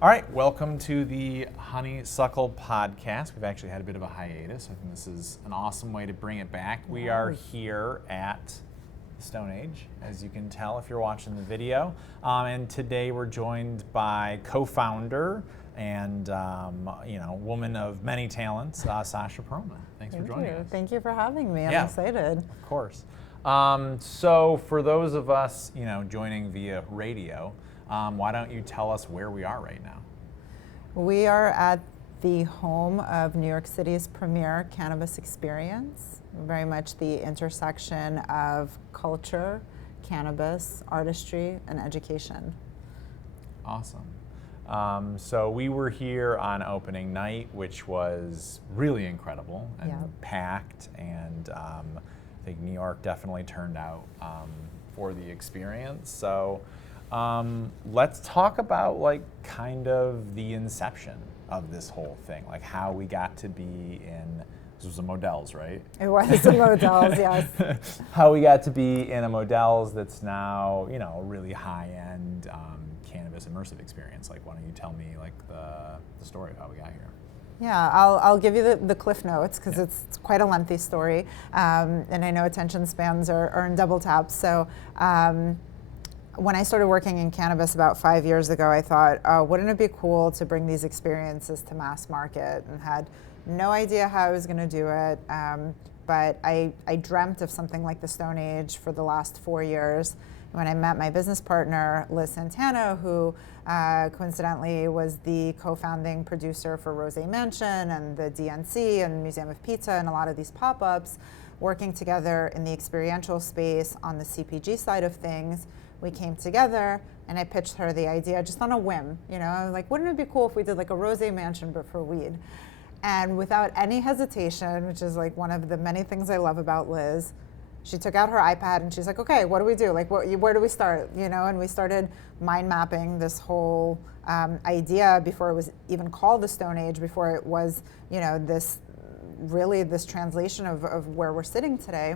All right, welcome to the Honeysuckle podcast. We've actually had a bit of a hiatus. I think this is an awesome way to bring it back. We are here at the Stone Age, as you can tell if you're watching the video. And today we're joined by co-founder and woman of many talents, Sasha Perelman. Thanks for joining us. Thank you for having me. I'm excited. Of course. So for those of us, joining via radio, why don't you tell us where we are right now? We are at the home of New York City's premier cannabis experience, very much the intersection of culture, cannabis, artistry, and education. Awesome. So we were here on opening night, which was really incredible and packed, and I think New York definitely turned out for the experience. So let's talk about kind of the inception of this whole thing, like how we got to be in, this was a Modell's, right? It was a Modell's, yes. How we got to be in a Modell's that's now, a really high-end cannabis immersive experience. Why don't you tell me the story of how we got here? Yeah, I'll give you the cliff notes because it's quite a lengthy story, and I know attention spans are in double taps. So when I started working in cannabis about 5 years ago, I thought, oh, wouldn't it be cool to bring these experiences to mass market, and had no idea how I was going to do it. But I dreamt of something like the Stone Age for the last 4 years. When I met my business partner, Liz Santana, who coincidentally was the co-founding producer for Rose Mansion and the DNC and Museum of Pizza and a lot of these pop-ups, working together in the experiential space on the CPG side of things, we came together and I pitched her the idea just on a whim. I was like, wouldn't it be cool if we did a Rose Mansion but for weed? And without any hesitation, which is one of the many things I love about Liz, she took out her iPad and she's like, okay, what do we do? Where do we start? And we started mind mapping this whole idea before it was even called the Stone Age, before it was, this translation of where we're sitting today.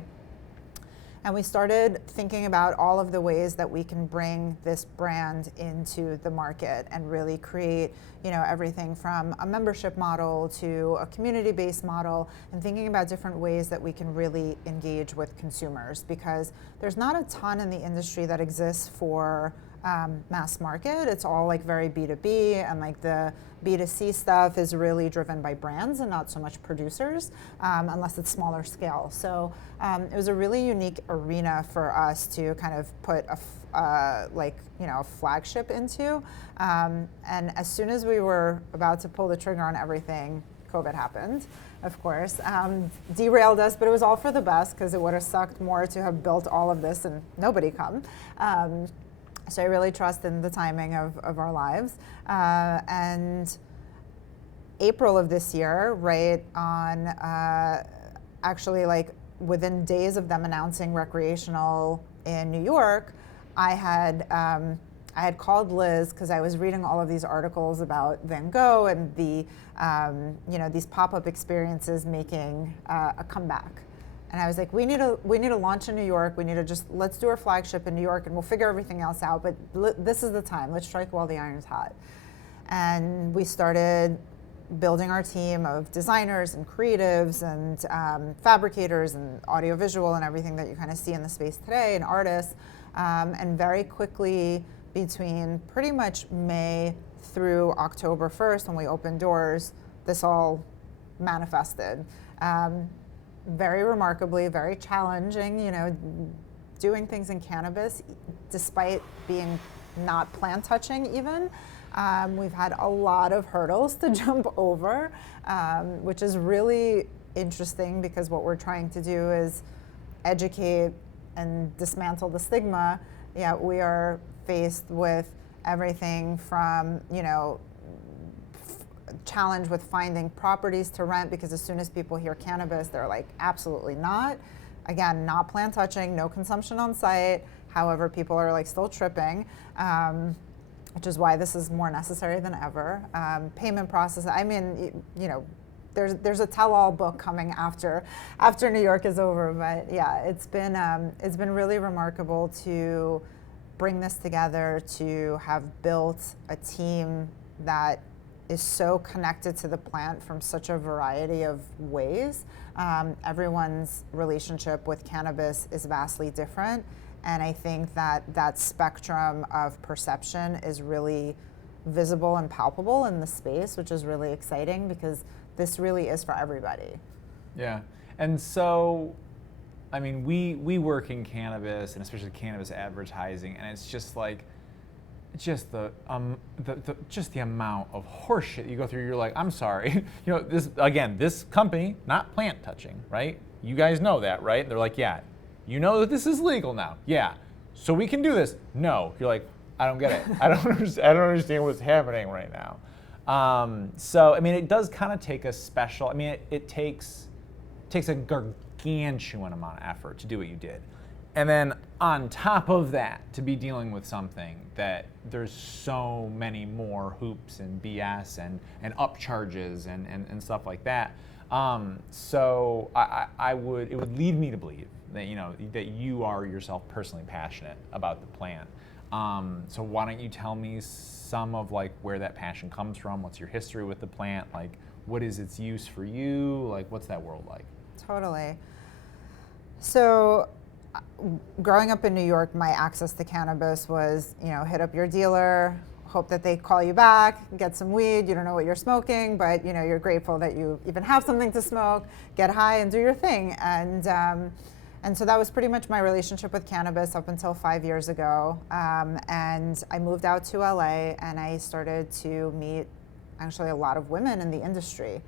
And we started thinking about all of the ways that we can bring this brand into the market and really create, everything from a membership model to a community-based model, and thinking about different ways that we can really engage with consumers, because there's not a ton in the industry that exists for mass market. It's all very B2B, and the B2C stuff is really driven by brands and not so much producers, unless it's smaller scale. So it was a really unique arena for us to kind of put a flagship into. And as soon as we were about to pull the trigger on everything, COVID happened, of course. Derailed us, but it was all for the best, because it would have sucked more to have built all of this and nobody come. So I really trust in the timing of our lives. And April of this year, right on, actually within days of them announcing recreational in New York, I had called Liz because I was reading all of these articles about Van Gogh and the, these pop-up experiences making a comeback. And I was like, we need to launch in New York. We need to let's do our flagship in New York, and we'll figure everything else out. But this is the time. Let's strike while the iron's hot. And we started building our team of designers and creatives and fabricators and audiovisual and everything that you kind of see in the space today, and artists. And very quickly, between pretty much May through October 1st, when we opened doors, this all manifested. Very remarkably, very challenging, doing things in cannabis, despite being not plant touching even. We've had a lot of hurdles to jump over, which is really interesting, because what we're trying to do is educate and dismantle the stigma. Yeah, we are faced with everything from, challenge with finding properties to rent, because as soon as people hear cannabis, they're like, absolutely not. Again, not plant touching, no consumption on site. However, people are still tripping, which is why this is more necessary than ever. Payment process. I mean, there's a tell-all book coming after New York is over. But yeah, it's been really remarkable to bring this together, to have built a team that is so connected to the plant from such a variety of ways. Everyone's relationship with cannabis is vastly different, and I think that that spectrum of perception is really visible and palpable in the space, which is really exciting because this really is for everybody. Yeah, and so, I mean, we work in cannabis, and especially cannabis advertising, and it's just like, just the amount of horseshit you go through. You're like, I'm sorry, this company, not plant touching, right? You guys know that, right? They're like, yeah, you know that this is legal now, yeah, so we can do this. No, you're like, I don't get it. I don't understand what's happening right now. So I mean, it does kind of take a special. I mean, it takes a gargantuan amount of effort to do what you did. And then on top of that, to be dealing with something that there's so many more hoops and BS and upcharges and stuff like that. So it would lead me to believe that, that you are yourself personally passionate about the plant. So why don't you tell me some of like where that passion comes from? What's your history with the plant? Like, what is its use for you? Like, what's that world like? Totally. So growing up in New York, my access to cannabis was, hit up your dealer, hope that they call you back, get some weed. You don't know what you're smoking, but you're grateful that you even have something to smoke, get high and do your thing. And so that was pretty much my relationship with cannabis up until 5 years ago. And I moved out to LA and I started to meet actually a lot of women in the industry.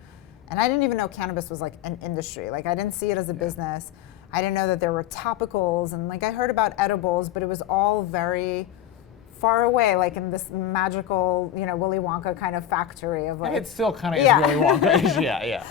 And I didn't even know cannabis was like an industry. Like I didn't see it as a business. I didn't know that there were topicals, and like I heard about edibles, but it was all very far away, like in this magical, Willy Wonka kind of factory of like. And it still kind of is Willy Wonka. Yeah.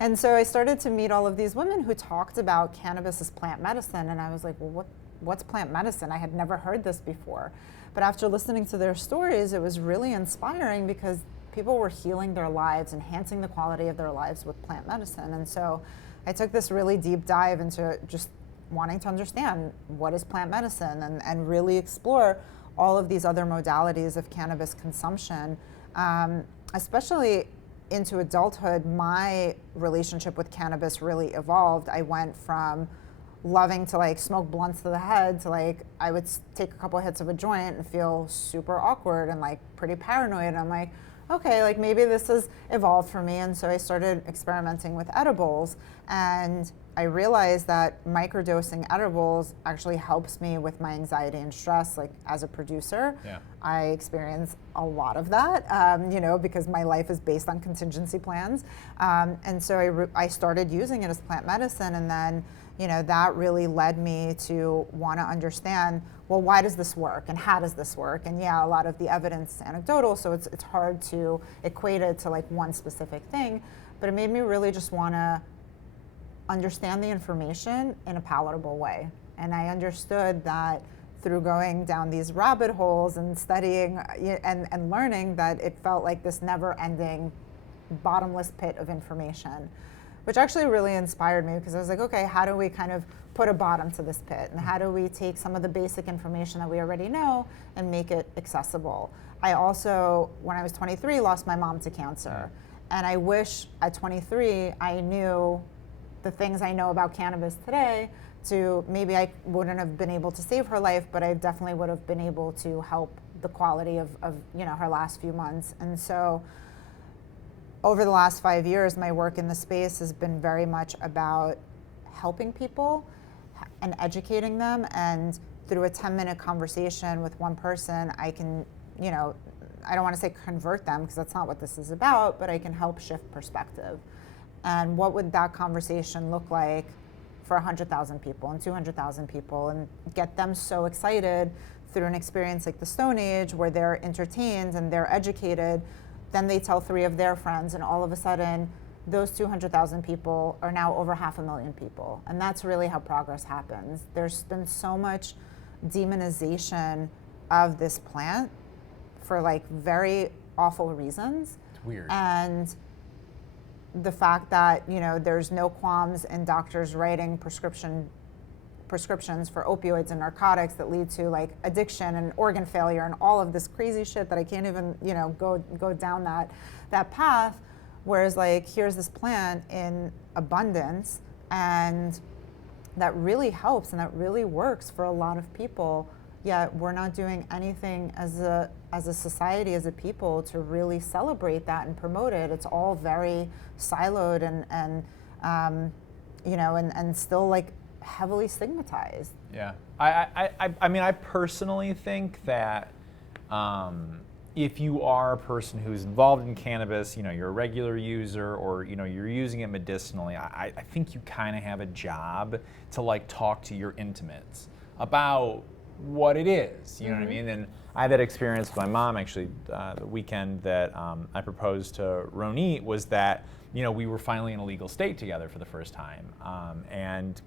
And so I started to meet all of these women who talked about cannabis as plant medicine, and I was like, well, what's plant medicine? I had never heard this before. But after listening to their stories, it was really inspiring because people were healing their lives, enhancing the quality of their lives with plant medicine. And so I took this really deep dive into just wanting to understand what is plant medicine and really explore all of these other modalities of cannabis consumption. Especially into adulthood, my relationship with cannabis really evolved. I went from loving to like smoke blunts to the head to like I would take a couple of hits of a joint and feel super awkward and like pretty paranoid. And I'm like, okay, like maybe this has evolved for me. And so I started experimenting with edibles, and I realized that microdosing edibles actually helps me with my anxiety and stress. Like as a producer, I experience a lot of that, because my life is based on contingency plans. And so I started using it as plant medicine, and then that really led me to want to understand, well, why does this work and how does this work? And a lot of the evidence is anecdotal, so it's hard to equate it to like one specific thing, but it made me really just want to understand the information in a palatable way. And I understood that through going down these rabbit holes and studying and learning, that it felt like this never-ending bottomless pit of information, which actually really inspired me because I was like, okay, how do we kind of put a bottom to this pit? And how do we take some of the basic information that we already know and make it accessible? I also, when I was 23, lost my mom to cancer. And I wish at 23 I knew the things I know about cannabis today. To maybe I wouldn't have been able to save her life, but I definitely would have been able to help the quality of her last few months. And so over the last 5 years, my work in the space has been very much about helping people and educating them. And through a 10-minute conversation with one person, I can, I don't want to say convert them because that's not what this is about, but I can help shift perspective. And what would that conversation look like for 100,000 people and 200,000 people, and get them so excited through an experience like the Stone Age where they're entertained and they're educated. Then they tell 3 of their friends, and all of a sudden, those 200,000 people are now over 500,000 people. And that's really how progress happens. There's been so much demonization of this plant for like very awful reasons. It's weird. And the fact that, there's no qualms in doctors writing prescriptions for opioids and narcotics that lead to like addiction and organ failure and all of this crazy shit that I can't even, you know, go down that path. Whereas like here's this plant in abundance, and that really helps and that really works for a lot of people. Yet we're not doing anything as a society, as a people, to really celebrate that and promote it. It's all very siloed and you know, and still like heavily stigmatized. Yeah, I mean, I personally think that if you are a person who's involved in cannabis, you know, you're a regular user, or you know, you're using it medicinally, I think you kind of have a job to like talk to your intimates about what it is, you know what I mean? And I had that experience with my mom actually the weekend that I proposed to Ronit, was that, you know, we were finally in a legal state together for the first time. And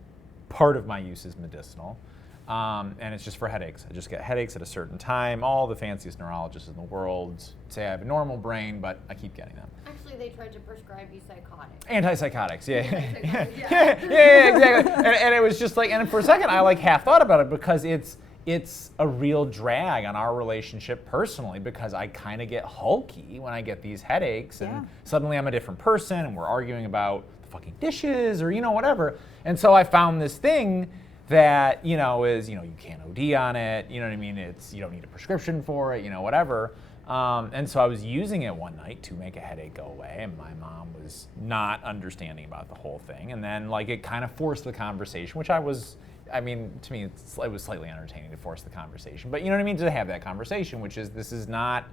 part of my use is medicinal. And it's just for headaches. I just get headaches at a certain time. All the fanciest neurologists in the world say I have a normal brain, but I keep getting them. Actually, they tried to prescribe you psychotics. Antipsychotics, yeah. Antipsychotics, yeah, exactly. And it was just like, and for a second I like half thought about it, because it's a real drag on our relationship personally, because I kind of get hulky when I get these headaches, and suddenly I'm a different person, and we're arguing about the fucking dishes or, you know, whatever. And so I found this thing that, you know, is, you know, you can't OD on it, you know what I mean? You don't need a prescription for it, you know, whatever. And so I was using it one night to make a headache go away, and my mom was not understanding about the whole thing. And then like it kind of forced the conversation, which I mean, to me, it was slightly entertaining to force the conversation. But you know what I mean? To have that conversation, which is, this is not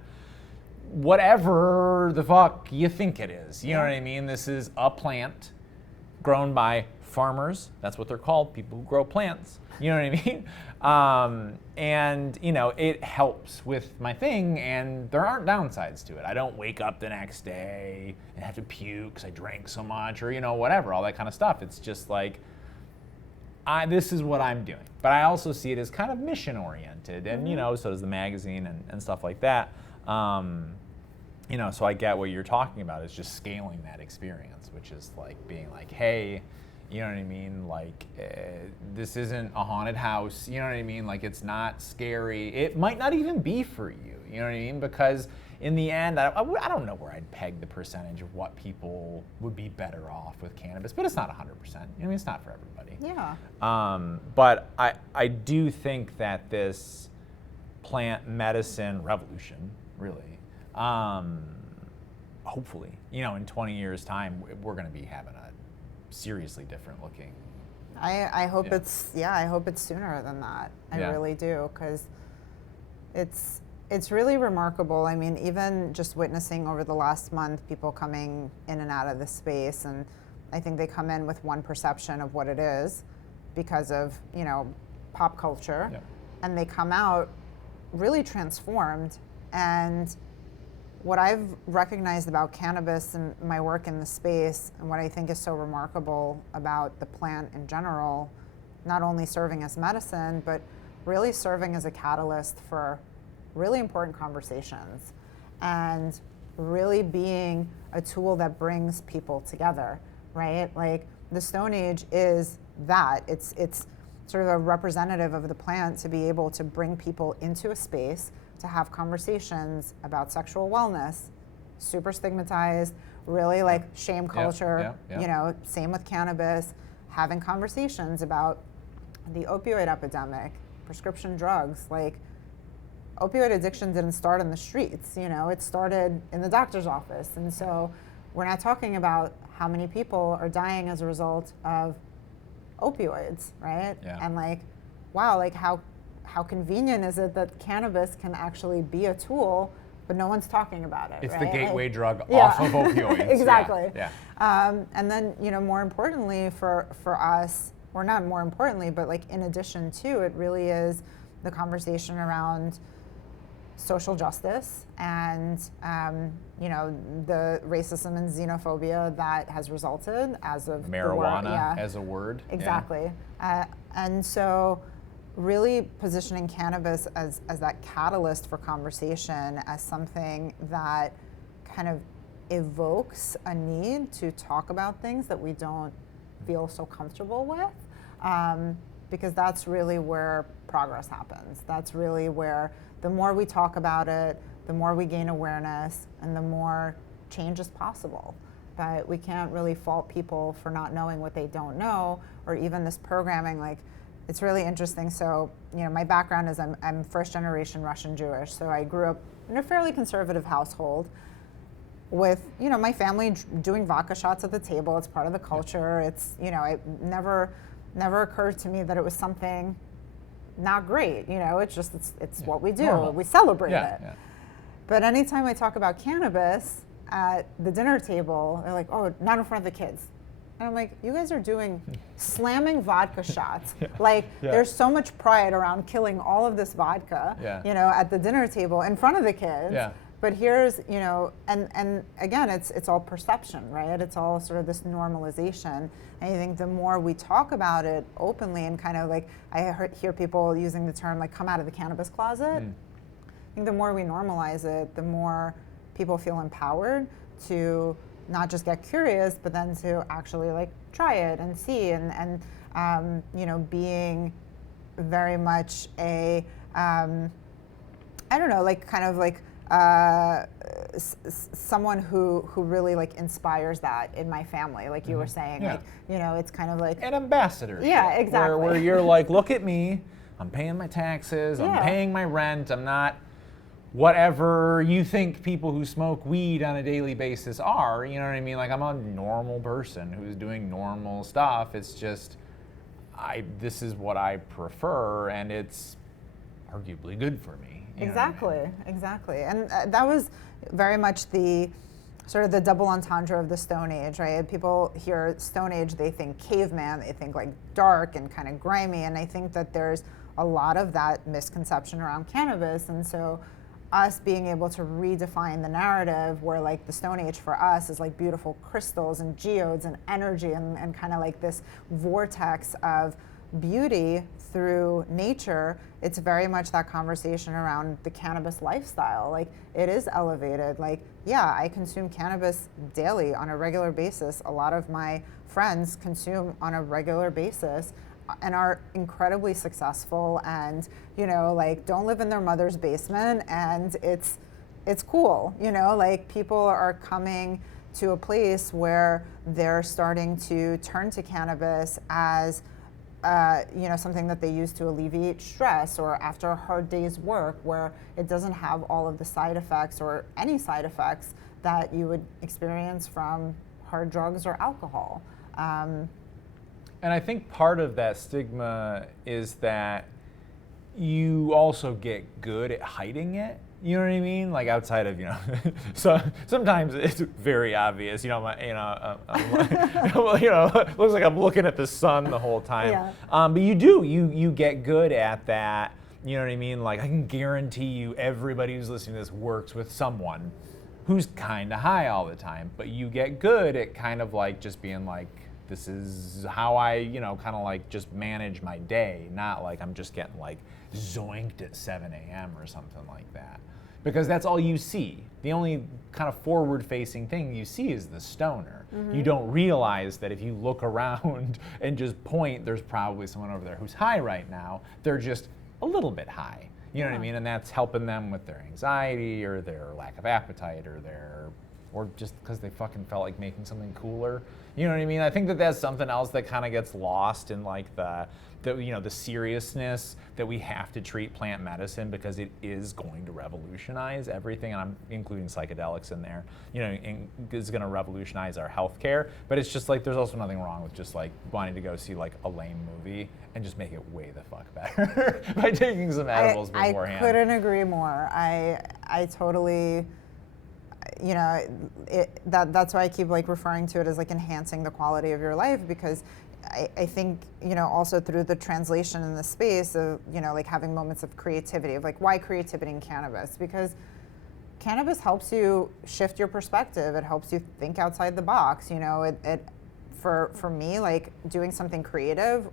whatever the fuck you think it is. You know what I mean? This is a plant grown by farmers. That's what they're called, people who grow plants. You know what I mean? And, you know, it helps with my thing, and there aren't downsides to it. I don't wake up the next day and have to puke because I drank so much, or, you know, whatever, all that kind of stuff. It's just like, this is what I'm doing. But I also see it as kind of mission-oriented, and, you know, so does the magazine and stuff like that. You know, so I get what you're talking about, is just scaling that experience, which is like being like, hey, you know what I mean? Like, this isn't a haunted house, you know what I mean? Like, it's not scary. It might not even be for you, you know what I mean? Because in the end, I don't know where I'd peg the percentage of what people would be better off with cannabis, but it's not 100%. You know, I mean, it's not for everybody. Yeah. But I do think that this plant medicine revolution, really, hopefully, you know, in 20 years' time, we're going to be having a seriously different looking. I hope I hope it's sooner than that. I really do, because it's really remarkable. I mean, even just witnessing over the last month people coming in and out of the space, and I think they come in with one perception of what it is because of, you know, pop culture, and they come out really transformed. And what I've recognized about cannabis and my work in the space, and what I think is so remarkable about the plant in general, not only serving as medicine, but really serving as a catalyst for really important conversations, and really being a tool that brings people together, right? Like, the Stone Age is that. It's sort of a representative of the plant to be able to bring people into a space to have conversations about sexual wellness, super stigmatized, really like shame culture, you know, same with cannabis, having conversations about the opioid epidemic, prescription drugs. Like, opioid addiction didn't start in the streets, you know, it started in the doctor's office. And so we're not talking about how many people are dying as a result of opioids, right? And like, wow, like how convenient is it that cannabis can actually be a tool, but no one's talking about it? It's right? the gateway drug off of opioids. Exactly. And then, you know, more importantly for us, or not more importantly, but like in addition to, it really is the conversation around social justice and, you know, the racism and xenophobia that has resulted as of marijuana as a word. Exactly. And so really positioning cannabis as that catalyst for conversation, as something that kind of evokes a need to talk about things that we don't feel so comfortable with. because that's really where progress happens. That's really where the more we talk about it, the more we gain awareness, and the more change is possible. But we can't really fault people for not knowing what they don't know, or even this programming. Like, it's really interesting. So, my background is I'm first generation Russian Jewish. So I grew up in a fairly conservative household with, my family doing vodka shots at the table. It's part of the culture. It's, it never occurred to me that it was something not great. It's just, it's what we do. Normal. We celebrate Yeah, it. yeah. But anytime I talk about cannabis at the dinner table, they're like, oh, not in front of the kids. And I'm like, you guys are doing slamming vodka shots. There's so much pride around killing all of this vodka, at the dinner table in front of the kids. Yeah. But here's, and again, it's all perception, right? It's all sort of this normalization. And I think the more we talk about it openly and kind of like, I hear people using the term like come out of the cannabis closet. I think the more we normalize it, the more people feel empowered to not just get curious, but then to actually like try it and see, and being very much a, I don't know, like kind of like someone who really like inspires that in my family, like you were saying, like, it's kind of like an ambassador. Yeah, exactly. Where you're like, look at me, I'm paying my taxes, I'm paying my rent, I'm not whatever you think people who smoke weed on a daily basis are, you know what I mean? Like, I'm a normal person who's doing normal stuff. It's just, this is what I prefer, and it's arguably good for me. Exactly. And that was very much the sort of the double entendre of the Stone Age, right? People hear Stone Age, they think caveman, they think like dark and kind of grimy, and I think that there's a lot of that misconception around cannabis, and so us being able to redefine the narrative where like the Stone Age for us is like beautiful crystals and geodes and energy and kind of like this vortex of beauty through nature. It's very much that conversation around the cannabis lifestyle. Like, it is elevated. Like, yeah, I consume cannabis daily on a regular basis. A lot of my friends consume on a regular basis and are incredibly successful, and like don't live in their mother's basement, and it's cool. Like, people are coming to a place where they're starting to turn to cannabis as something that they use to alleviate stress, or after a hard day's work, where it doesn't have all of the side effects or any side effects that you would experience from hard drugs or alcohol. And I think part of that stigma is that you also get good at hiding it. You know what I mean? Like, outside of, so sometimes it's very obvious. Looks like I'm looking at the sun the whole time. Yeah. But you get good at that. You know what I mean? Like, I can guarantee you, everybody who's listening to this works with someone who's kind of high all the time. But you get good at kind of like just being like, this is how I, kind of like just manage my day, not like I'm just getting like zoinked at 7 a.m. or something like that. Because that's all you see. The only kind of forward-facing thing you see is the stoner. Mm-hmm. You don't realize that if you look around and just point, there's probably someone over there who's high right now. They're just a little bit high. You know what I mean? And that's helping them with their anxiety or their lack of appetite or just because they fucking felt like making something cooler. You know what I mean? I think that that's something else that kind of gets lost in like the seriousness that we have to treat plant medicine, because it is going to revolutionize everything, and I'm including psychedelics in there. It's going to revolutionize our healthcare, but it's just like there's also nothing wrong with just like wanting to go see like a lame movie and just make it way the fuck better by taking some edibles beforehand. I couldn't agree more. I totally. That's why I keep like referring to it as like enhancing the quality of your life, because I think, also through the translation in the space of, like having moments of creativity, of like, why creativity in cannabis? Because cannabis helps you shift your perspective. It helps you think outside the box. For me, like doing something creative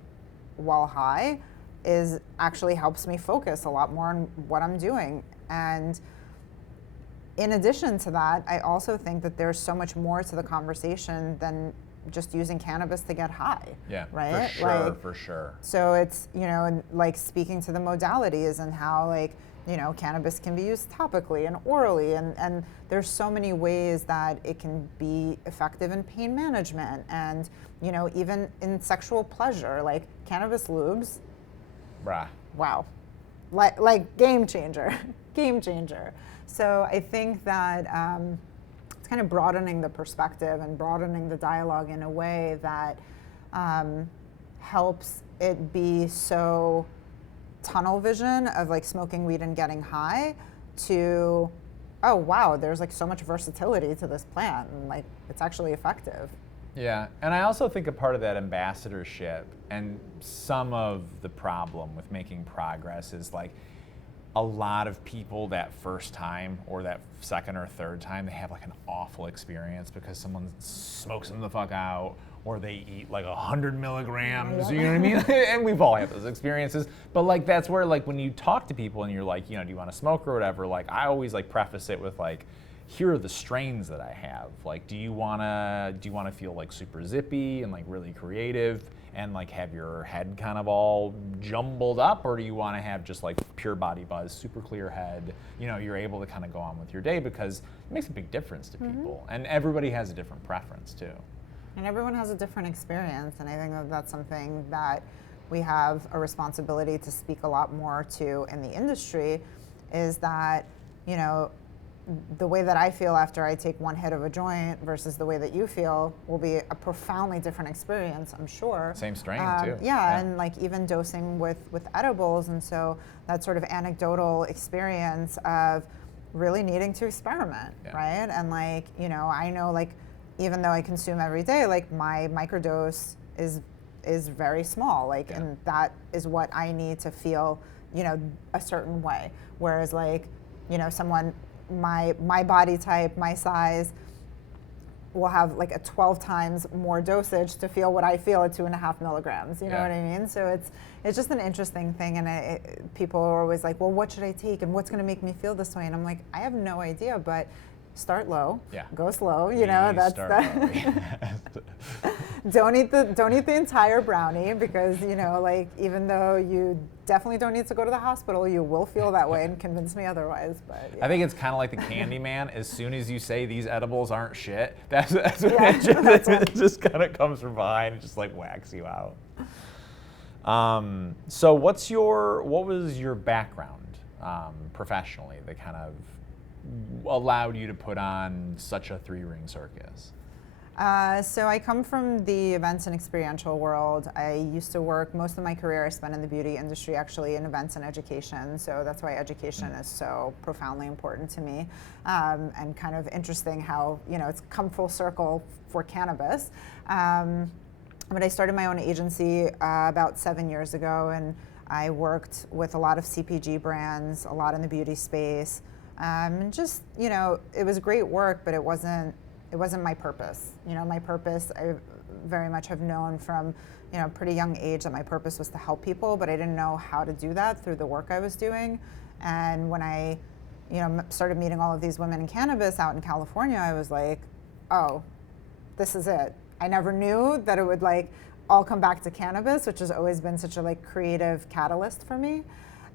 while high actually helps me focus a lot more on what I'm doing. And in addition to that, I also think that there's so much more to the conversation than just using cannabis to get high. Yeah, right? For sure. So it's, and like speaking to the modalities and how like, cannabis can be used topically and orally, and there's so many ways that it can be effective in pain management and, even in sexual pleasure, like cannabis lubes. Bruh. Wow. Like game changer, game changer. So I think that it's kind of broadening the perspective and broadening the dialogue in a way that helps it be so tunnel vision of like smoking weed and getting high to, oh wow, there's like so much versatility to this plant and like it's actually effective. Yeah, and I also think a part of that ambassadorship and some of the problem with making progress is like a lot of people that first time or that second or third time, they have like an awful experience because someone smokes them the fuck out or they eat like 100 milligrams, you know what I mean? And we've all had those experiences. But like that's where like when you talk to people and you're like, do you want to smoke or whatever, like I always like preface it with like, here are the strains that I have. Like, do you wanna feel like super zippy and like really creative and like have your head kind of all jumbled up, or do you want to have just like pure body buzz, super clear head? You're able to kind of go on with your day because it makes a big difference to people, and everybody has a different preference too. And everyone has a different experience, and I think that that's something that we have a responsibility to speak a lot more to in the industry, is that, the way that I feel after I take one hit of a joint versus the way that you feel will be a profoundly different experience, I'm sure. Same strain too. Yeah, and like even dosing with edibles, and so that sort of anecdotal experience of really needing to experiment, right? And like, I know like, even though I consume every day, like my microdose is very small, like, and that is what I need to feel, a certain way. Whereas like, someone, my body type, my size, will have like a 12 times more dosage to feel what I feel at 2.5 milligrams. You know what I mean? So it's just an interesting thing, and people are always like, well, what should I take, and what's going to make me feel this way? And I'm like, I have no idea, but start low, go slow. That's don't eat the entire brownie because like even though you definitely don't need to go to the hospital, you will feel that way and convince me otherwise. But I think it's kind of like the candy man. As soon as you say these edibles aren't shit, that's when it just kind of comes from behind and just like whacks you out. So what was your background professionally that kind of allowed you to put on such a 3-ring circus? So I come from the events and experiential world. I used to work, most of my career I spent in the beauty industry, actually in events and education. So that's why education is so profoundly important to me. And kind of interesting how, it's come full circle for cannabis. But I started my own agency about 7 years ago, and I worked with a lot of CPG brands, a lot in the beauty space. And just, it was great work, but it wasn't my purpose. My purpose, I very much have known from, a pretty young age that my purpose was to help people, but I didn't know how to do that through the work I was doing. And when I, started meeting all of these women in cannabis out in California, I was like, oh, this is it. I never knew that it would like all come back to cannabis, which has always been such a like creative catalyst for me.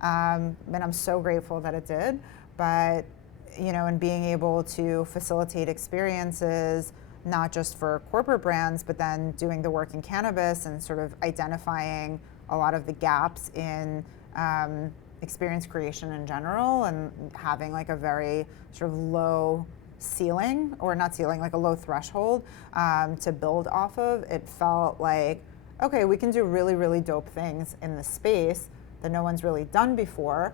And I'm so grateful that it did. But, and being able to facilitate experiences, not just for corporate brands, but then doing the work in cannabis and sort of identifying a lot of the gaps in experience creation in general, and having like a very sort of low ceiling, or not ceiling, like a low threshold to build off of. It felt like, okay, we can do really, really dope things in this space that no one's really done before.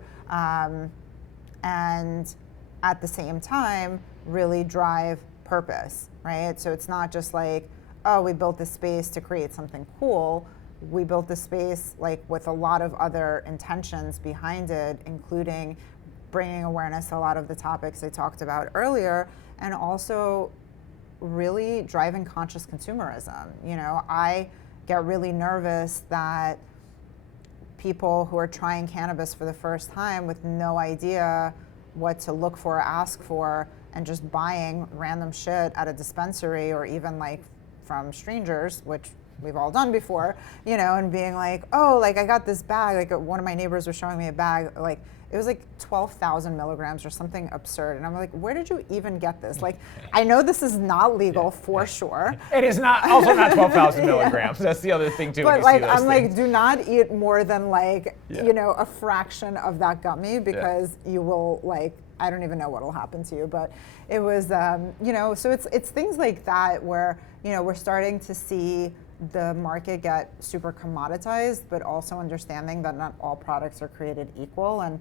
And at the same time, really drive purpose, right? So it's not just like, oh, we built this space to create something cool. We built this space like with a lot of other intentions behind it, including bringing awareness to a lot of the topics I talked about earlier, and also really driving conscious consumerism. I get really nervous that people who are trying cannabis for the first time with no idea what to look for, ask for, and just buying random shit at a dispensary or even like from strangers, which we've all done before, and being like, oh, like I got this bag, like one of my neighbors was showing me a bag, like it was like 12,000 milligrams or something absurd. And I'm like, where did you even get this? Like, I know this is not legal for sure. It is also not 12,000 milligrams. That's the other thing too. But like, I'm like, do not eat more than like, a fraction of that gummy because you will like, I don't even know what will happen to you. But it was, so it's things like that where, we're starting to see the market get super commoditized, but also understanding that not all products are created equal. And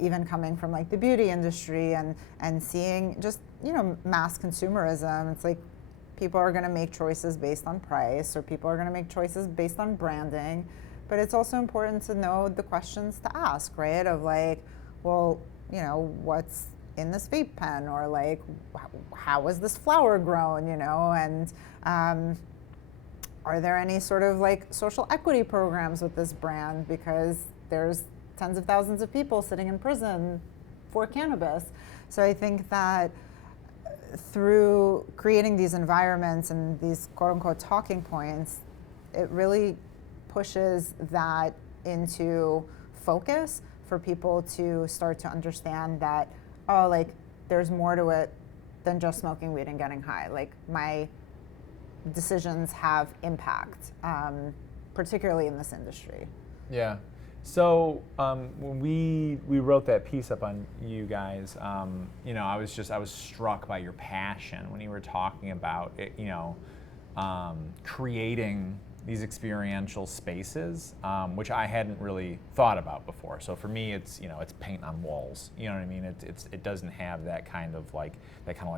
even coming from like the beauty industry and seeing just, mass consumerism, it's like people are gonna make choices based on price, or people are gonna make choices based on branding. But it's also important to know the questions to ask, right? Of like, well, what's in this vape pen, or like, how was this flower grown, and are there any sort of like social equity programs with this brand? Because there's tens of thousands of people sitting in prison for cannabis. So I think that through creating these environments and these quote unquote talking points, it really pushes that into focus for people to start to understand that, oh, like there's more to it than just smoking weed and getting high. Like my decisions have impact, particularly in this industry. Yeah. So when we wrote that piece up on you guys, I was struck by your passion when you were talking about it, creating these experiential spaces, which I hadn't really thought about before. So for me, it's it's paint on walls. You know what I mean? It doesn't have that kind of like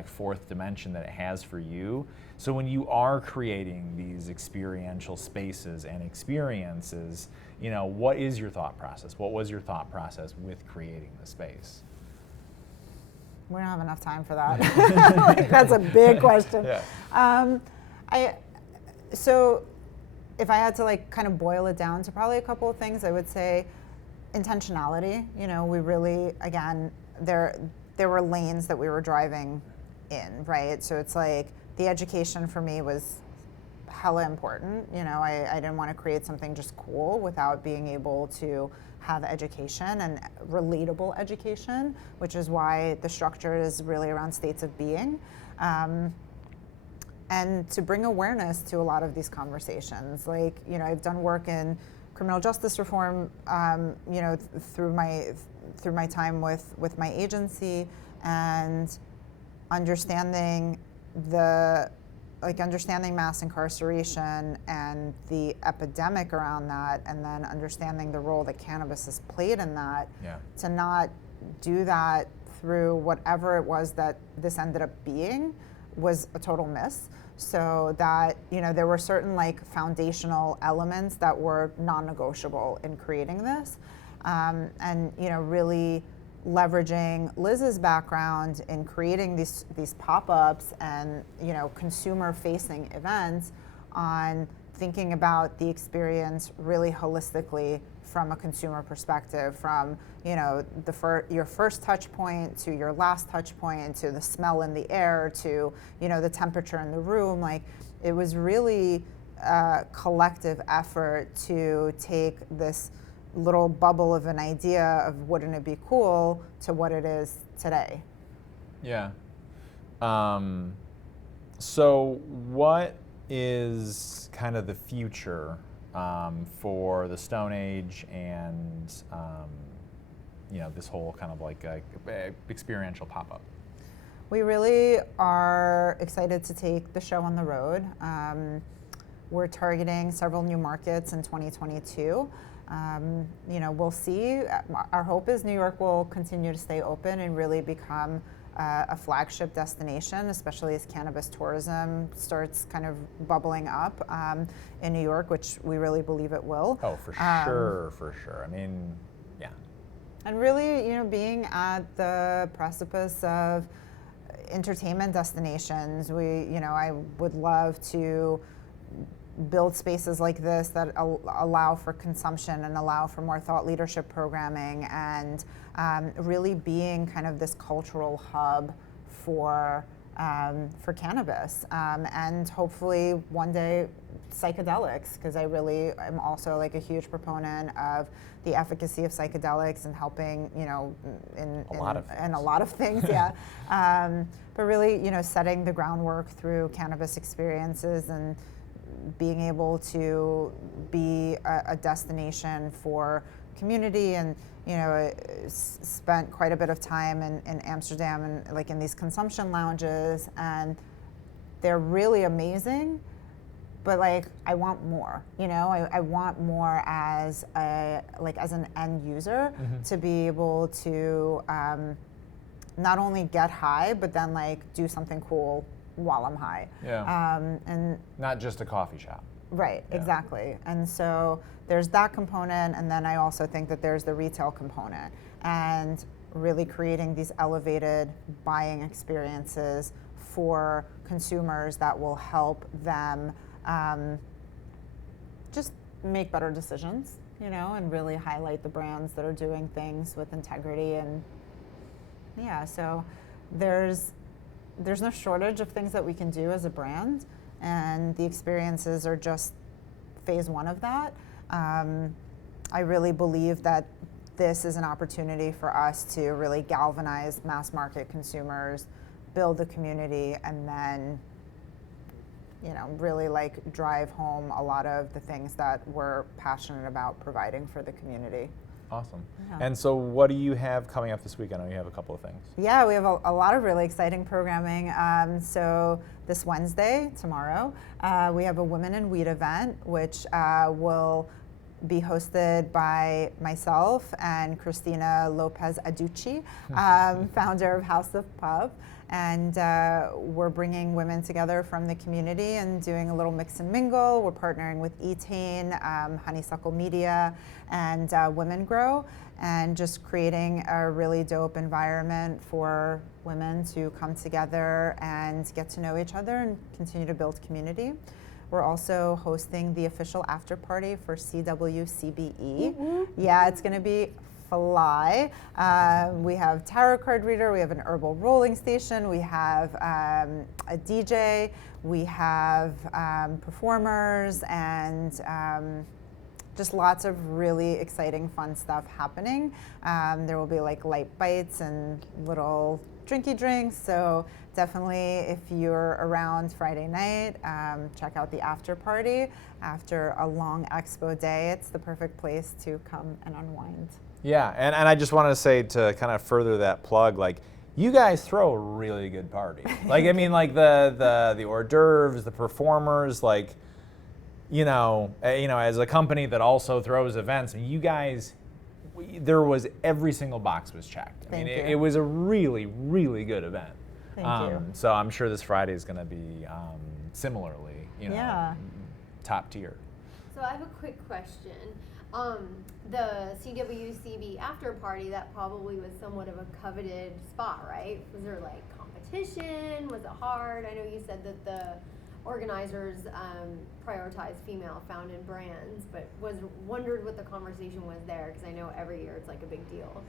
fourth dimension that it has for you. So when you are creating these experiential spaces and experiences, what is your thought process? What was your thought process with creating the space? We don't have enough time for that. Like, that's a big question. Yeah. So if I had to like kind of boil it down to probably a couple of things, I would say intentionality. We really, again, there were lanes that we were driving in, right? So it's like the education for me was hella important. I didn't want to create something just cool without being able to have education and relatable education, which is why the structure is really around states of being. And to bring awareness to a lot of these conversations. Like, I've done work in criminal justice reform, through my time with my agency, and understanding understanding mass incarceration and the epidemic around that, and then understanding the role that cannabis has played in that. Yeah. To not do that through whatever it was that this ended up being was a total miss. So that, there were certain like foundational elements that were non-negotiable in creating this. And, really leveraging Liz's background in creating these pop-ups and, consumer-facing events on thinking about the experience really holistically from a consumer perspective, from your first touch point to your last touch point, to the smell in the air, to the temperature in the room. Like, it was really a collective effort to take this little bubble of an idea of wouldn't it be cool to what it is today. Yeah. So what is kind of the future for the Stone Age and this whole kind of like experiential pop-up? We really are excited to take the show on the road. We're targeting several new markets in 2022. We'll see. Our hope is New York will continue to stay open and really become a flagship destination, especially as cannabis tourism starts kind of bubbling up in New York, which we really believe it will. Oh, for sure. I mean, yeah. And really, being at the precipice of entertainment destinations, I would love to build spaces like this that allow for consumption and allow for more thought leadership programming, and really being kind of this cultural hub for for cannabis, and hopefully one day psychedelics, because I really am also like a huge proponent of the efficacy of psychedelics and helping, in a lot of things, yeah. But really, setting the groundwork through cannabis experiences and being able to be a destination for community. And spent quite a bit of time in Amsterdam and like in these consumption lounges, and they're really amazing, but like I want more. I want more as an end user, to be able to not only get high, but then like do something cool while I'm high. Yeah. And not just a coffee shop. Right, Yeah. exactly. And so there's that component, and then I also think that there's the retail component, and really creating these elevated buying experiences for consumers that will help them just make better decisions, and really highlight the brands that are doing things with integrity. And yeah, so there's no shortage of things that we can do as a brand, and the experiences are just phase one of that. I really believe that this is an opportunity for us to really galvanize mass market consumers, build the community, and then really like drive home a lot of the things that we're passionate about providing for the community. Awesome. Yeah. And so what do you have coming up this week? I know you have a couple of things. Yeah, we have a lot of really exciting programming. So this Wednesday, tomorrow, we have a Women in Weed event, which will be hosted by myself and Christina Lopez Aducci, founder of House of Pub. And we're bringing women together from the community and doing a little mix and mingle. We're partnering with Etain, Honeysuckle Media, and Women Grow, and just creating a really dope environment for women to come together and get to know each other and continue to build community. We're also hosting the official after party for CWCBE. Mm-hmm. Yeah, it's going to be fly. We have tarot card reader, we have an herbal rolling station, we have a DJ, we have performers, and just lots of really exciting, fun stuff happening. There will be like light bites and little drinky drinks, so definitely if you're around Friday night, check out the after party. After a long expo day, it's the perfect place to come and unwind. Yeah, and I just wanted to say, to kind of further that plug, like, you guys throw a really good party. Like, I mean, like the hors d'oeuvres, the performers, like, as a company that also throws events, you guys, there was every single box was checked. I mean, it was a really, really good event. Thank you. So I'm sure this Friday is going to be similarly, top tier. So I have a quick question. The CWCB after party, that probably was somewhat of a coveted spot, right? Was there like competition? Was it hard? I know you said that the organizers prioritize female-founded brands, but wondered what the conversation was there, because I know every year it's like a big deal.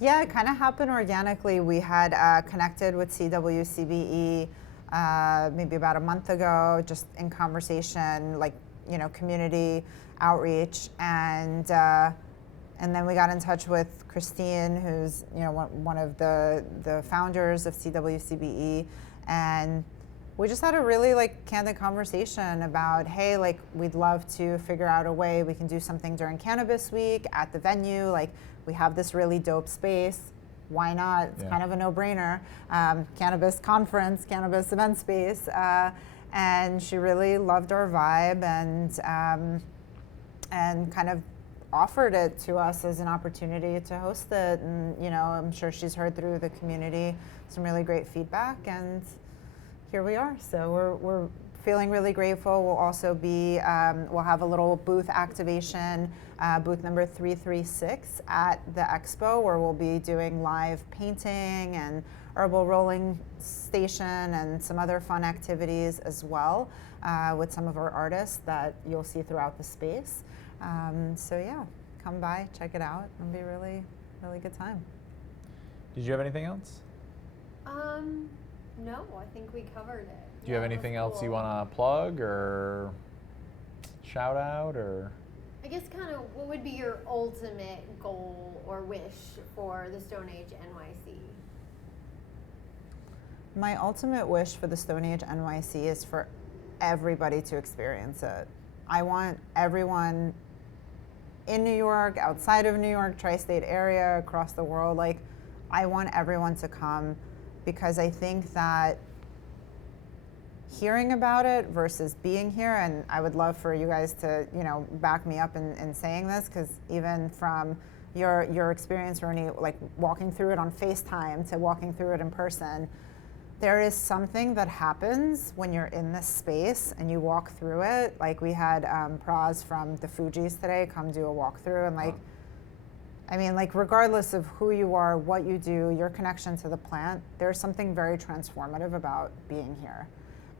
Yeah, it kind of happened organically. We had connected with CWCBE maybe about a month ago, just in conversation, like, community outreach, and then we got in touch with Christine, who's one of the founders of CWCBE, and we just had a really like candid conversation about, hey, like, we'd love to figure out a way we can do something during Cannabis Week at the venue. Like, we have this really dope space. Why not? It's kind of a no-brainer. Cannabis conference, cannabis event space, and she really loved our vibe and kind of offered it to us as an opportunity to host it. And I'm sure she's heard through the community some really great feedback, and here we are. So we're feeling really grateful. We'll also be, we'll have a little booth activation, booth number 336 at the expo, where we'll be doing live painting and herbal rolling station and some other fun activities as well, with some of our artists that you'll see throughout the space. So yeah, come by, check it out. It'll be a really, really good time. Did you have anything else? No, I think we covered it. Do you have anything else you want to plug or shout out or? I guess kind of what would be your ultimate goal or wish for the Stone Age NYC? My ultimate wish for the Stone Age NYC is for everybody to experience it. I want everyone in New York, outside of New York, tri-state area, across the world, like I want everyone to come because I think that hearing about it versus being here, and I would love for you guys to, back me up in saying this, because even from your experience, Rooney, like walking through it on FaceTime to walking through it in person, there is something that happens when you're in this space and you walk through it. Like we had Praz from the Fugees today come do a walkthrough, and I mean, like regardless of who you are, what you do, your connection to the plant, there's something very transformative about being here.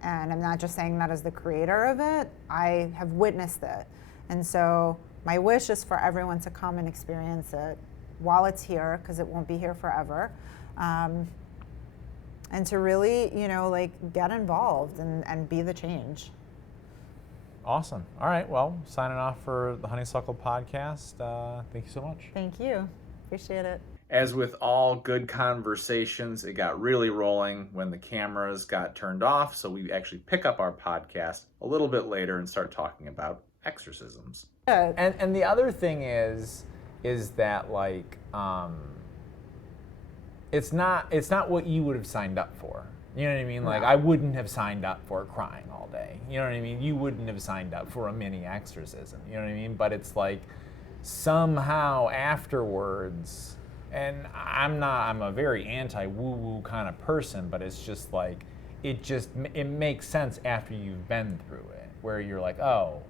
And I'm not just saying that as the creator of it, I have witnessed it. And so my wish is for everyone to come and experience it while it's here, because it won't be here forever. And to really, get involved and be the change. Awesome. All right. Well, signing off for the Honeysuckle podcast. Thank you so much. Thank you. Appreciate it. As with all good conversations, it got really rolling when the cameras got turned off. So we actually pick up our podcast a little bit later and start talking about exorcisms. Yeah. And the other thing is that it's not what you would have signed up for. You know what I mean? Like I wouldn't have signed up for crying all day. You know what I mean? You wouldn't have signed up for a mini-exorcism. You know what I mean? But it's like somehow afterwards. And I'm a very anti-woo-woo kind of person, but it's just like, it makes sense after you've been through it, where you're like, oh,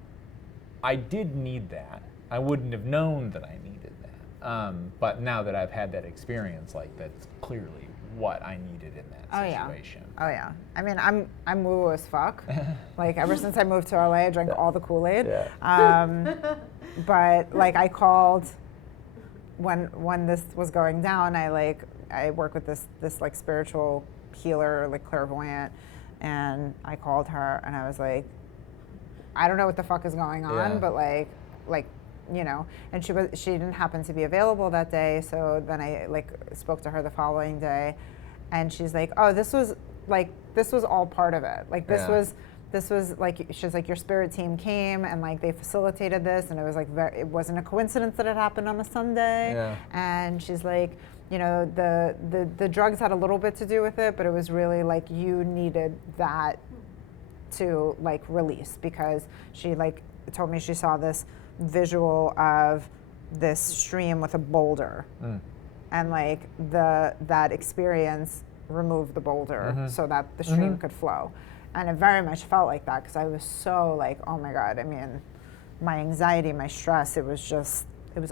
I did need that. I wouldn't have known that I needed that. But now that I've had that experience, like that's clearly what I needed in that situation. Oh yeah. I mean, I'm woo-woo as fuck. Like ever since I moved to LA, I drank all the Kool-Aid. Yeah. But like I called, when this was going down, I work with this like spiritual healer, like clairvoyant, and I called her and I was like, I don't know what the fuck is going on, but like and she didn't happen to be available that day, so then I spoke to her the following day, and she's like, oh, this was all part of it. Like this was like, she's like, your spirit team came and like they facilitated this, and it was like it wasn't a coincidence that it happened on a Sunday. Yeah. And she's like, the drugs had a little bit to do with it, but it was really like you needed that to like release, because she like told me she saw this visual of this stream with a boulder, and like that experience removed the boulder so that the stream could flow. And it very much felt like that, because I was so like, oh my God, I mean, my anxiety, my stress, it was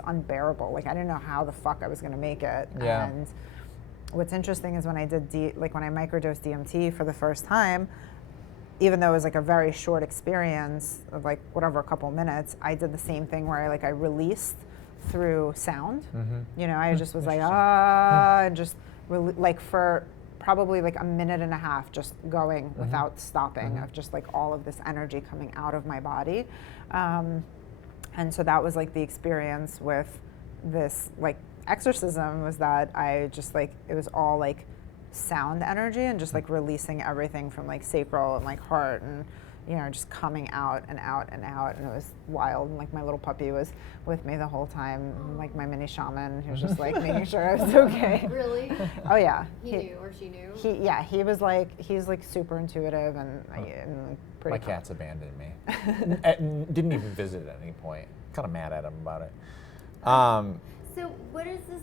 unbearable. Like I didn't know how the fuck I was gonna make it. Yeah. And what's interesting is when I did when I microdosed DMT for the first time, even though it was like a very short experience of like whatever, a couple minutes, I did the same thing where I released through sound. I just was like, and just like for probably like a minute and a half, just going without stopping, of just like all of this energy coming out of my body. And so that was like the experience with this like exorcism, was that I just like, it was all like sound energy and just like releasing everything from like sacral and like heart, and just coming out and out and out, and it was wild. And like my little puppy was with me the whole time, and, like my mini shaman, he was just like making sure I was okay. Really? Oh yeah. He knew, or she knew? He's like super intuitive, and pretty. My cat's abandoned me. Didn't even visit at any point. Kind of mad at him about it. So what is this,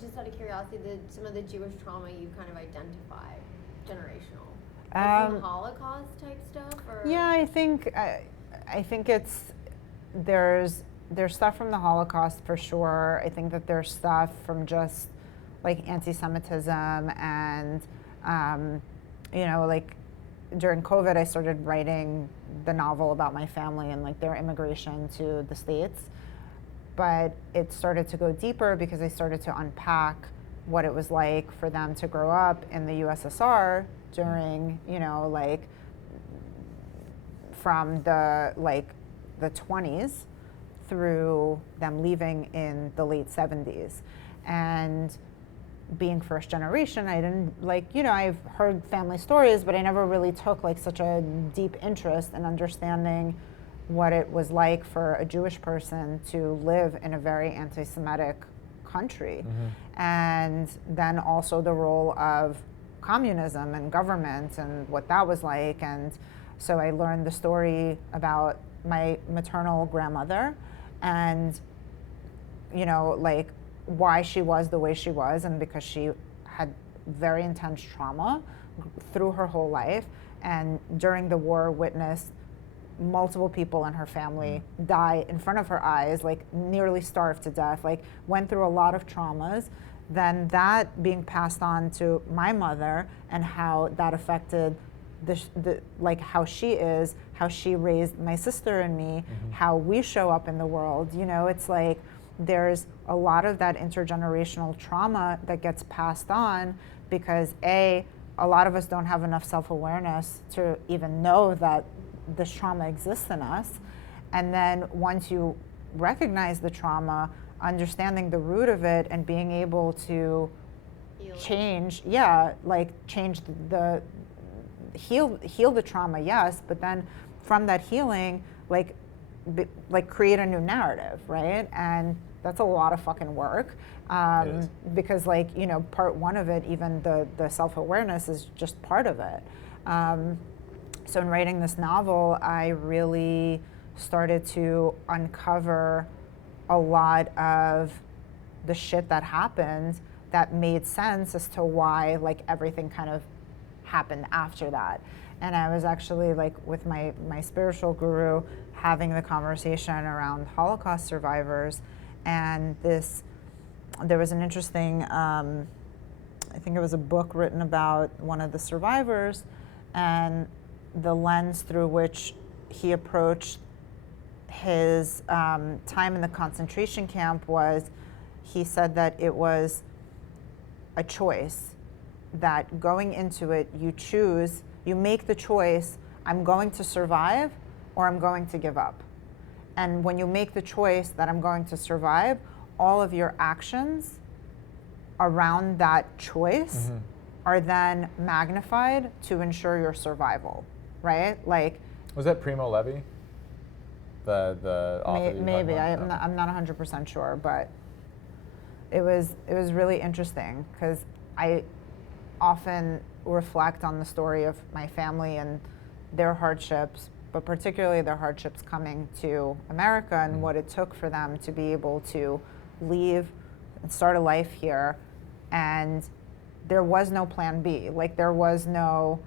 just out of curiosity, some of the Jewish trauma you kind of identify, generational? Like from Holocaust type stuff? Or? Yeah, I think it's, there's stuff from the Holocaust for sure. I think that there's stuff from just like anti-Semitism, and like during COVID, I started writing the novel about my family and like their immigration to the States. But it started to go deeper because I started to unpack what it was like for them to grow up in the USSR during, like from the 20s through them leaving in the late 70s. And being first generation, I didn't I've heard family stories, but I never really took such a deep interest in understanding what it was like for a Jewish person to live in a very anti-Semitic country. And then also the role of communism and government and what that was like. And so I learned the story about my maternal grandmother and, why she was the way she was, and because she had very intense trauma through her whole life, and during the war witnessed multiple people in her family die in front of her eyes, nearly starved to death, went through a lot of traumas. Then that being passed on to my mother and how that affected how she is, how she raised my sister and me, how we show up in the world. It's there's a lot of that intergenerational trauma that gets passed on because a lot of us don't have enough self-awareness to even know that this trauma exists in us. And then once you recognize the trauma, understanding the root of it and being able to change, change heal the trauma, yes, but then from that healing, create a new narrative, right? And that's a lot of fucking work. Because part one of it, even the self-awareness is just part of it. So in writing this novel, I really started to uncover a lot of the shit that happened that made sense as to why everything kind of happened after that. And I was actually with my spiritual guru having the conversation around Holocaust survivors, and there was an interesting, I think it was a book written about one of the survivors, and the lens through which he approached his time in the concentration camp was, he said that it was a choice, that going into it, you make the choice, I'm going to survive or I'm going to give up. And when you make the choice that I'm going to survive, all of your actions around that choice are then magnified to ensure your survival, right? Was that Primo Levi? The author maybe I'm not 100% sure, but it was really interesting because I often reflect on the story of my family and their hardships, but particularly their hardships coming to America and what it took for them to be able to leave and start a life here. And there was no plan B. There was no,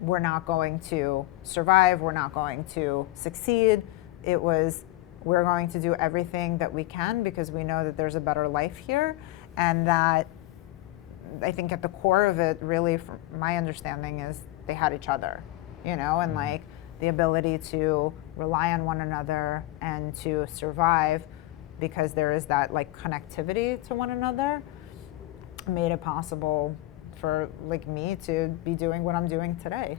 we're not going to survive, we're not going to succeed. It was, we're going to do everything that we can because we know that there's a better life here. And that, I think at the core of it, really, from my understanding, is they had each other, and the ability to rely on one another and to survive because there is that connectivity to one another made it possible for me to be doing what I'm doing today.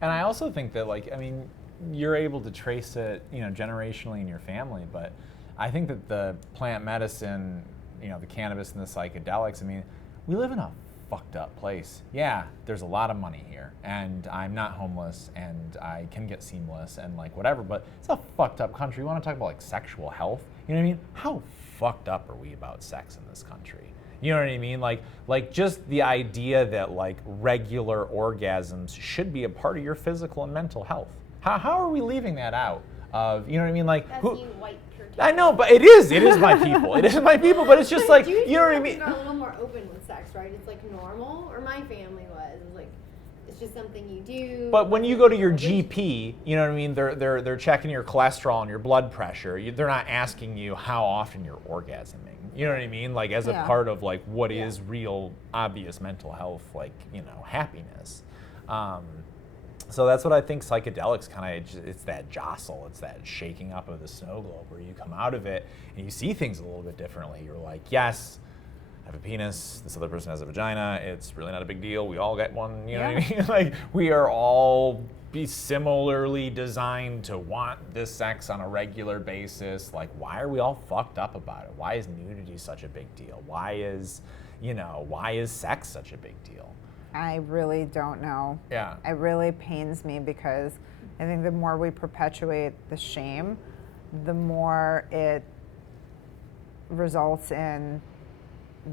And I also think that you're able to trace it, generationally in your family, but I think that the plant medicine, the cannabis and the psychedelics, we live in a fucked up place. Yeah, there's a lot of money here, and I'm not homeless, and I can get seamless and whatever, but it's a fucked up country. You want to talk about sexual health? You know what I mean? How fucked up are we about sex in this country? You know what I mean? Just the idea that regular orgasms should be a part of your physical and mental health. How are we leaving that out of, you know what I mean? That's you white Turkey. I know, but it is my people. It is my people, but it's just you know what I mean? Are a little more open with sex, right? It's normal, or my family was. It was it's just something you do. But when you go to your GP, you know what I mean? They're checking your cholesterol and your blood pressure. They're not asking you how often you're orgasming. You know what I mean? As a part of what is real, obvious mental health, happiness. So that's what I think psychedelics it's that jostle, it's that shaking up of the snow globe where you come out of it and you see things a little bit differently. You're yes, have a penis, this other person has a vagina, it's really not a big deal. We all get one, you know what I mean? Like, we are all be similarly designed to want this sex on a regular basis. Like, why are we all fucked up about it? Why is nudity such a big deal? Why is sex such a big deal? I really don't know. Yeah. It really pains me because I think the more we perpetuate the shame, the more it results in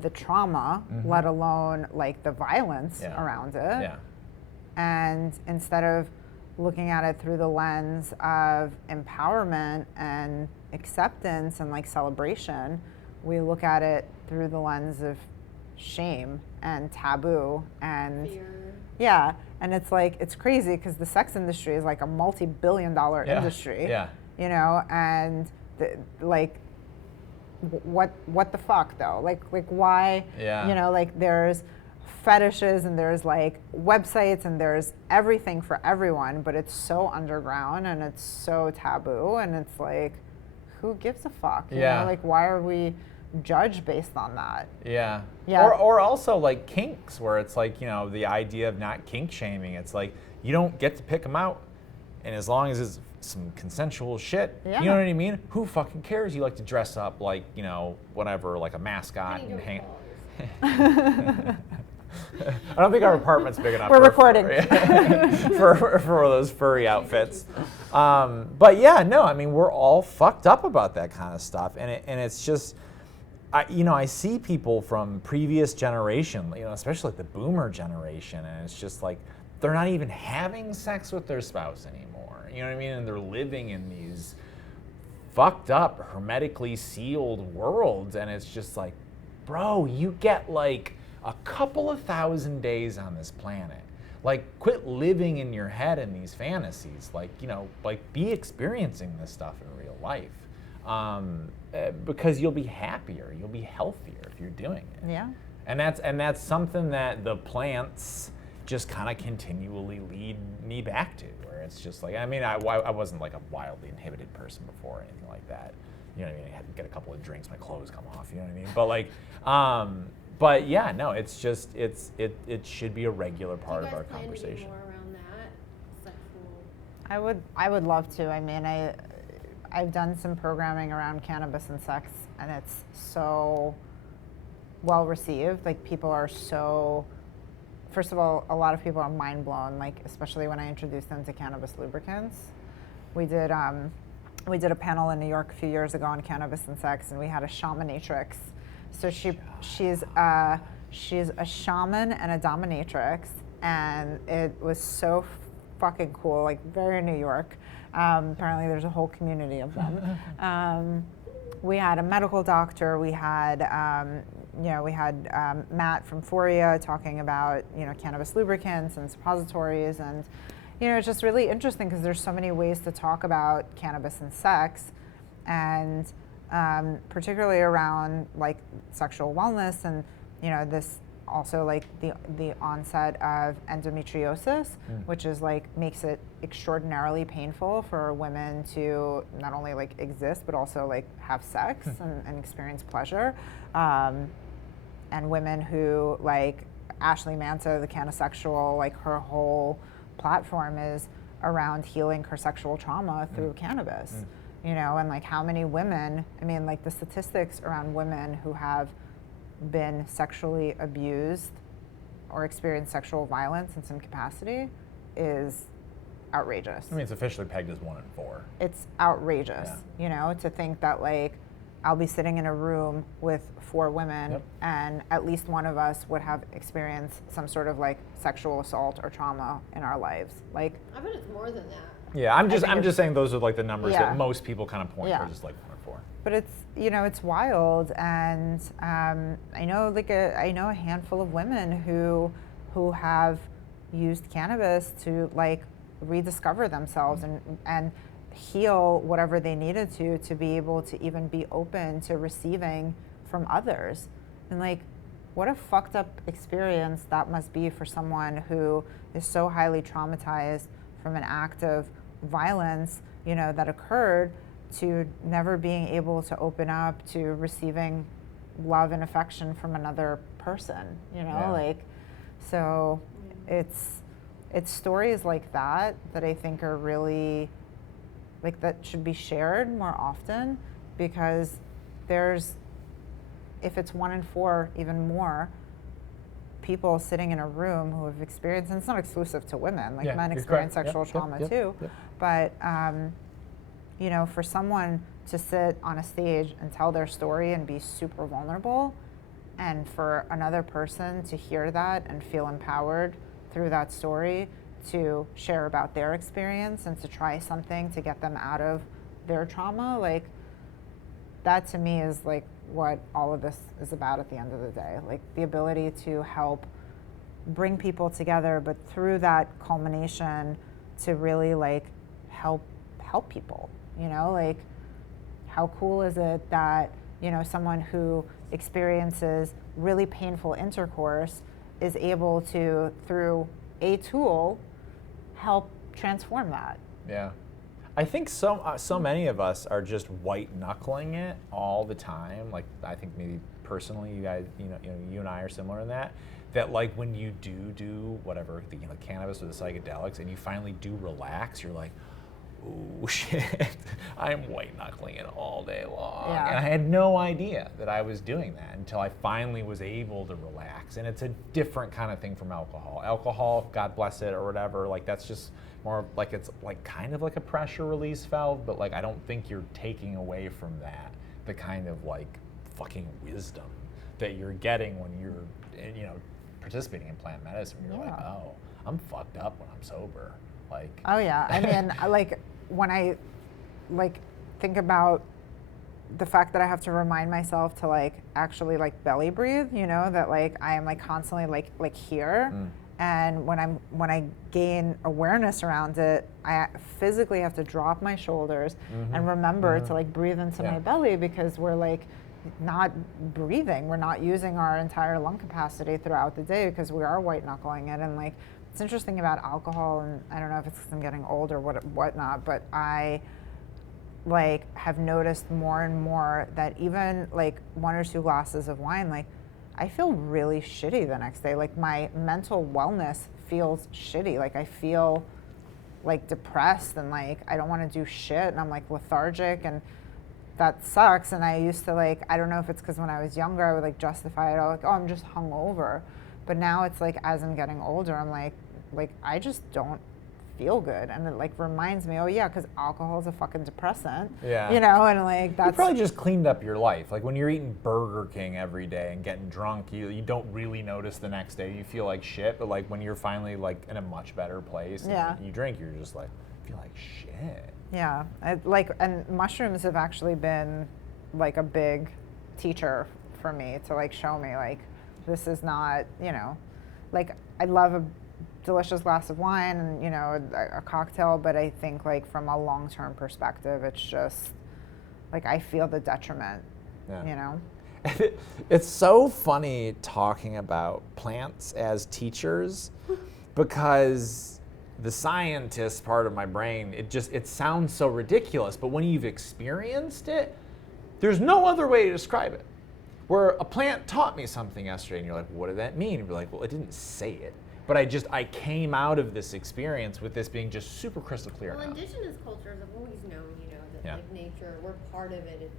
the trauma, let alone like the violence around it. Yeah. And instead of looking at it through the lens of empowerment and acceptance and like celebration, we look at it through the lens of shame and taboo and Fear. yeah. And it's like, it's crazy because the sex industry is like a multi-billion-dollar industry, you know, and what the fuck though? Like why, you know, like there's fetishes and there's like websites and there's everything for everyone, but it's so underground and it's so taboo and it's like, who gives a fuck? You know, like why are we judged based on that? Yeah. Yeah. Or also like kinks, where it's like, you know, the idea of not kink shaming. It's like, you don't get to pick them out, and as long as it's some consensual shit, you know what I mean? Who fucking cares? You like to dress up like, you know, whatever, like a mascot and hang. I don't think our apartment's big enough. We're recording. For those furry outfits. But yeah, no, I mean, we're all fucked up about that kind of stuff, and it's just, I see people from previous generation, you know, especially like the boomer generation, and it's just like they're not even having sex with their spouse anymore. You know what I mean? And they're living in these fucked up, hermetically sealed worlds, and it's just like, bro, you get like a couple of thousand days on this planet. Like, quit living in your head in these fantasies. Like, you know, like be experiencing this stuff in real life. Because you'll be happier, you'll be healthier if you're doing it. Yeah. And that's something that the plants just kind of continually lead me back to, where it's just like, I mean, I wasn't like a wildly inhibited person before or anything like that. You know what I mean? I had to get a couple of drinks, my clothes come off, you know what I mean? But like, but yeah, no, it's just, it should be a regular part of our conversation. Do you guys plan to do more around that? Sexual. I would love to. I mean, I've done some programming around cannabis and sex, and it's so well received. Like, people are so, first of all, a lot of people are mind blown, like, especially when I introduced them to cannabis lubricants. We did a panel in New York a few years ago on cannabis and sex, and we had a shamanatrix. So she's a shaman and a dominatrix, and it was so fucking cool, like very New York. Apparently there's a whole community of them. We had a medical doctor. We had Matt from Foria talking about, you know, cannabis lubricants and suppositories, and you know, it's just really interesting because there's so many ways to talk about cannabis and sex, and particularly around like sexual wellness, and you know, this also like the onset of endometriosis, which is like makes it extraordinarily painful for women to not only like exist but also like have sex and experience pleasure, and women who like Ashley Manta, the Canosexual, like her whole platform is around healing her sexual trauma through cannabis. You know, and like how many women, I mean, like the statistics around women who have been sexually abused or experienced sexual violence in some capacity is outrageous. I mean, it's officially pegged as 1 in 4. It's outrageous, you know, to think that like I'll be sitting in a room with 4 women and at least one of us would have experienced some sort of like sexual assault or trauma in our lives. Like, I bet it's more than that. Yeah, I'm just saying those are like the numbers that most people kind of point towards, just like 1 in 4. But it's, you know, it's wild, and I know a handful of women who have used cannabis to like rediscover themselves and heal whatever they needed to be able to even be open to receiving from others. And like, what a fucked up experience that must be for someone who is so highly traumatized from an act of violence, you know, that occurred, to never being able to open up to receiving love and affection from another person, you know, like, so it's stories like that I think are really, like, that should be shared more often, because if it's 1 in 4, even more people sitting in a room who have experienced, and it's not exclusive to women, like men experience sexual trauma too, but you know, for someone to sit on a stage and tell their story and be super vulnerable, and for another person to hear that and feel empowered through that story to share about their experience and to try something to get them out of their trauma, like, that to me is like what all of this is about at the end of the day. Like, the ability to help bring people together, but through that culmination to really like help people, you know, like, how cool is it that, you know, someone who experiences really painful intercourse is able to, through a tool, help transform that. Yeah. I think so many of us are just white knuckling it all the time. Like, I think maybe personally, you guys, you and I are similar in that. That, like, when you do whatever, the cannabis or the psychedelics, and you finally do relax, you're like, ooh, shit, I'm white knuckling it all day long. Yeah. And I had no idea that I was doing that until I finally was able to relax. And it's a different kind of thing from alcohol. Alcohol, God bless it or whatever, like, that's just more like, it's like kind of like a pressure release valve, but like, I don't think you're taking away from that the kind of like fucking wisdom that you're getting when you're, participating in plant medicine. You're like, oh, I'm fucked up when I'm sober. Like, oh yeah, I mean, like, when I like think about the fact that I have to remind myself to like actually like belly breathe, you know, that like I am like constantly like here, and when I gain awareness around it, I physically have to drop my shoulders and remember to like breathe into my belly, because we're like not breathing, we're not using our entire lung capacity throughout the day because we are white knuckling it. And like, it's interesting about alcohol, and I don't know if it's because I'm getting old or whatnot, but I like have noticed more and more that even like 1 or 2 glasses of wine, like, I feel really shitty the next day. Like, my mental wellness feels shitty. Like, I feel like depressed and like I don't want to do shit, and I'm like lethargic, and that sucks. And I used to like, I don't know if it's because when I was younger I would like justify it all, like, oh, I'm just hungover. But now it's like, as I'm getting older, I'm like I just don't feel good, and it like reminds me, oh yeah, because alcohol is a fucking depressant. Yeah. You know, and like that's. You probably just cleaned up your life. Like, when you're eating Burger King every day and getting drunk, you don't really notice the next day. You feel like shit, but like when you're finally like in a much better place, and you drink, you're just like, I feel like shit. Yeah, and mushrooms have actually been like a big teacher for me to like show me like, this is not, like, I love a delicious glass of wine and, a cocktail, but I think like from a long-term perspective, it's just like, I feel the detriment, It's so funny talking about plants as teachers because the scientist part of my brain, it sounds so ridiculous, but when you've experienced it, there's no other way to describe it. Where a plant taught me something yesterday, and you're like, what did that mean? And you're like, well, it didn't say it, but I came out of this experience with this being just super crystal clear. Well, now. Indigenous cultures have always known, that like nature, we're part of it.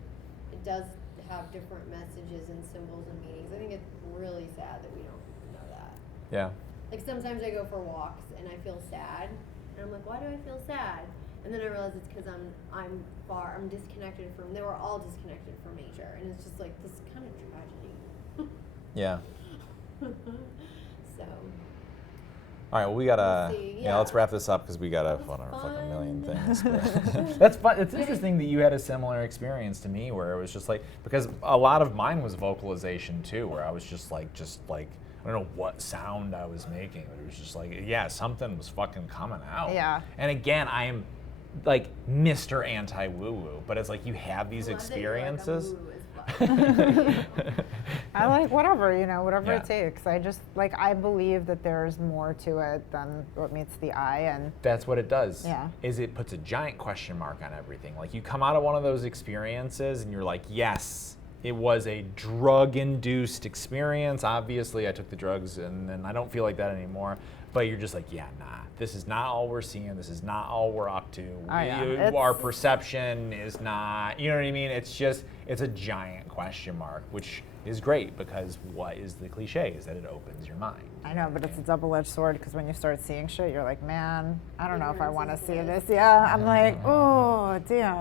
It does have different messages and symbols and meanings. I think it's really sad that we don't know that. Yeah. Like, sometimes I go for walks and I feel sad, and I'm like, why do I feel sad? And then I realize it's because I'm disconnected from. They were all disconnected from nature, and it's just like this kind of tragedy. Yeah. So. All right, well, we gotta, let's wrap this up because we gotta fucking million things. That's fun. It's interesting that you had a similar experience to me where it was just like, because a lot of mine was vocalization too, where I was just like, I don't know what sound I was making, but it was just like, something was fucking coming out. Yeah. And again, I am like Mr. Anti-woo-woo, but it's like you have these experiences. I like whatever, whatever it takes. I just like, I believe that there's more to it than what meets the eye, and that's what it does. Yeah. Is it puts a giant question mark on everything. Like, you come out of one of those experiences and you're like, yes, it was a drug-induced experience. Obviously, I took the drugs, and I don't feel like that anymore. But you're just like, yeah, nah, this is not all we're seeing. This is not all we're up to. Our perception is not, you know what I mean? It's just, it's a giant question mark, which is great because what is the cliche is that it opens your mind. I know, but it's a double-edged sword because when you start seeing shit, you're like, man, I don't know if I want to see this. Yeah, I'm like, oh, damn.